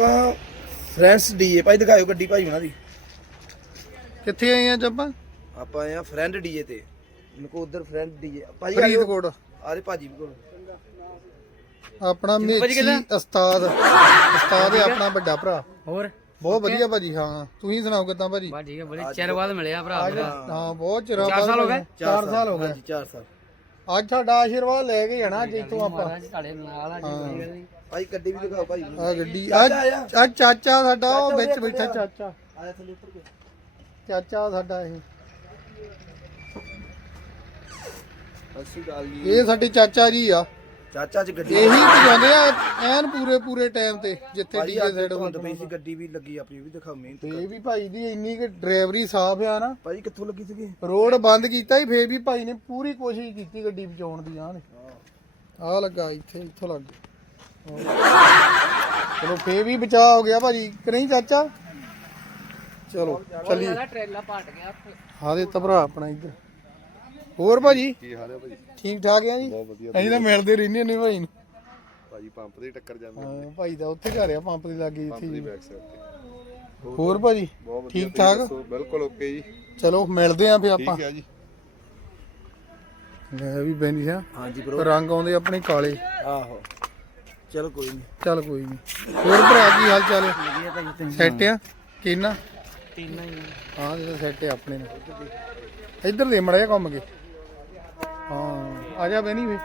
ਆਪਾਂ friends DA ਭਾਈ ਦਿਖਾਇਓ ਗੱਡੀ ਭਾਈ ਉਹਨਾਂ ਦੀ। ਕਿੱਥੇ ਆਏ ਆ ਅੱਜ ਆਪਾਂ? ਆਪਾਂ ਆਏ ਆ ਫਰੈਂਡ ਡੀਏ ਤੇ। ਨਕੋਦਰ ਫਰੈਂਡ ਡੀਏ ਭਾਈ ਫਰੀਦਕੋਟ। ਆਰੇ ਭਾਜੀ ਵੀ ਕੋਲ। ਆਪਣਾ ਮੇਚੀ ਉਸਤਾਦ। ਉਸਤਾਦ ਹੈ ਆਪਣਾ ਵੱਡਾ ਭਰਾ। ਹੋਰ? ਬਹੁਤ ਵਧੀਆ ਭਾਜੀ ਹਾਂ। ਤੁਸੀਂ ਸੁਣਾਓ ਕਿਦਾਂ ਭਾਜੀ? ਬਾ ਠੀਕ ਹੈ ਬੜੇ ਚਿਰ ਬਾਅਦ ਮਿਲਿਆ ਭਰਾ ਹਾਂ ਬਹੁਤ ਚਿਰ ਚਾਰ ਸਾਲ ਹੋ ਗਏ? 4 ਸਾਲ ਹੋ ਗਏ। ਹਾਂਜੀ 4 ਸਾਲ। ਅੱਜ ਸਾਡਾ ਆਸ਼ੀਰਵਾਦ ਲੈ ਕੇ ਜਾਣਾ ਅੱਜ ਇੱਥੋਂ ਆਪਾਂ। ਮਹਾਰਾਜ ਤੁਹਾਡੇ ਨਾਲ ਆ ਜੀ ਕੋਈ ਗੱਲ ਨਹੀਂ। ਭਾਈ ਗੱਡੀ ਵੀ ਦਿਖਾਓ ਭਾਈ ਆ ਗੱਡੀ। ਅੱਜ ਚਾਚਾ ਸਾਡਾ ਉਹ ਵਿੱਚ ਬੈਠਾ ਚਾਚਾ। ਆਇਆ ਥੱਲੇ ਉੱਤਰ ਕੇ। ਚਾਚਾ ਸਾਡਾ ਇਹ। ਅਕਾਲ ਜੀ। ਇਹ ਸਾਡੇ ਚਾਚਾ ਜੀ ਆ। ਚਾਚਾ ਚ ਗੱਡੀ ਇਹੀ ਭਜਾਉਂਦੇ ਆ ਐਨ ਪੂਰੇ ਪੂਰੇ ਟਾਈਮ ਤੇ ਜਿੱਥੇ ਡੀਜੇ ਅੱਜ ਸਾਈਡ ਧੁੰਦ ਪਈ ਸੀ ਗੱਡੀ ਵੀ ਲੱਗੀ ਆਪਣੀ ਵੀ ਦਿਖਾਓ ਮਿਹਨਤ ਇਹ ਵੀ ਭਾਈ ਦੀ ਇੰਨੀ ਕਿ ਡਰਾਈਵਰੀ ਸਾਫ਼ ਆ ਨਾ। ਭਾਈ ਕਿੱਥੋਂ ਲੱਗੀ ਸੀਗੀ? ਰੋਡ ਬੰਦ ਕੀਤਾ ਹੀ ਫੇਰ ਵੀ ਭਾਈ ਨੇ ਪੂਰੀ ਕੋਸ਼ਿਸ਼ ਕੀਤੀ ਗੱਡੀ ਬਚਾਉਣ ਦੀ ਆਹ ਨੇ। ਆ ਲੱਗਾ ਇੱਥੇ ਇੱਥੋਂ ਲੱਗ ਗਿਆ। ਚਲੋ ਫੇਰ ਵੀ ਬਚਾਅ ਹੋ ਗਿਆ ਭਾਜੀ ਕਿ ਨਹੀਂ ਚਾਚਾ? ਚਲੋ ਚੱਲੀਏ। ਟ੍ਰੇਲਾ ਪਾਟ ਗਿਆ ਹਾਂ ਦੇ ਭਰਾ ਆਪਣਾ ਇੱਧਰ। ਹੋਰ ਭਾਜੀ? ਕੀ ਹਾਲ ਹੈ ਭਾਜੀ? ਠੀਕ ਠਾਕ ਆ ਜੀ? ਬਹੁਤ ਵਧੀਆ ਅਸੀਂ ਤਾਂ ਮਿਲਦੇ ਰਹਿੰਦੇ ਨੇ ਭਾਈ ਨੂੰ। ਭਾਜੀ ਪੰਪ ਦੇ ਟੱਕਰ ਜਾਂਦੇ ਹਾਂ ਭਾਈ ਦਾ ਉੱਥੇ ਘਰ ਆ ਪੰਪ ਦੀ ਲੱਗੀ ਪੰਪ ਇੱਥੇ ਦੀ ਜੀ। ਬੈਕ ਸਾਈਡ ਤੇ। ਹੋਰ ਭਾਜੀ? ਬਹੁਤ ਵਧੀਆ ਠੀਕ ਤੁਸੀਂ ਠਾਕ? ਦੱਸੋ? ਬਿਲਕੁਲ ਓਕੇ ਜੀ। ਚਲੋ ਮਿਲਦੇ ਆਂ ਫੇ ਆਪਾਂ। ਠੀਕ ਹੈ ਜੀ। ਲੈ ਵੀ ਬੈਣੀ ਆ। ਹਾਂਜੀ ਬ్రో ਰੰਗ ਆਉਂਦੇ ਆਪਣੇ ਕਾਲੇ। ਆਹੋ। ਚਲੋ ਕੋਈ ਨਹੀਂ ਚੱਲ ਕੋਈ ਨਹੀਂ ਹੋਰ ਭਰਾ ਕੀ ਹਾਲ ਚਾਲ ਹੈ ਵਧੀਆ ਸੈੱਟ ਆ? ਕਿੰਨਾ? ਤਿੰਨ ਹੀ ਹਾਂ ਜਿਹੜਾ ਸੈੱਟ ਆ ਆਪਣੇ ਨੇ ਇੱਧਰ ਦੇ ਮੜਿਆ ਘੁੰਮ ਕੇ। ਆ ਜਾ ਬੈਣੀ ਵੇ।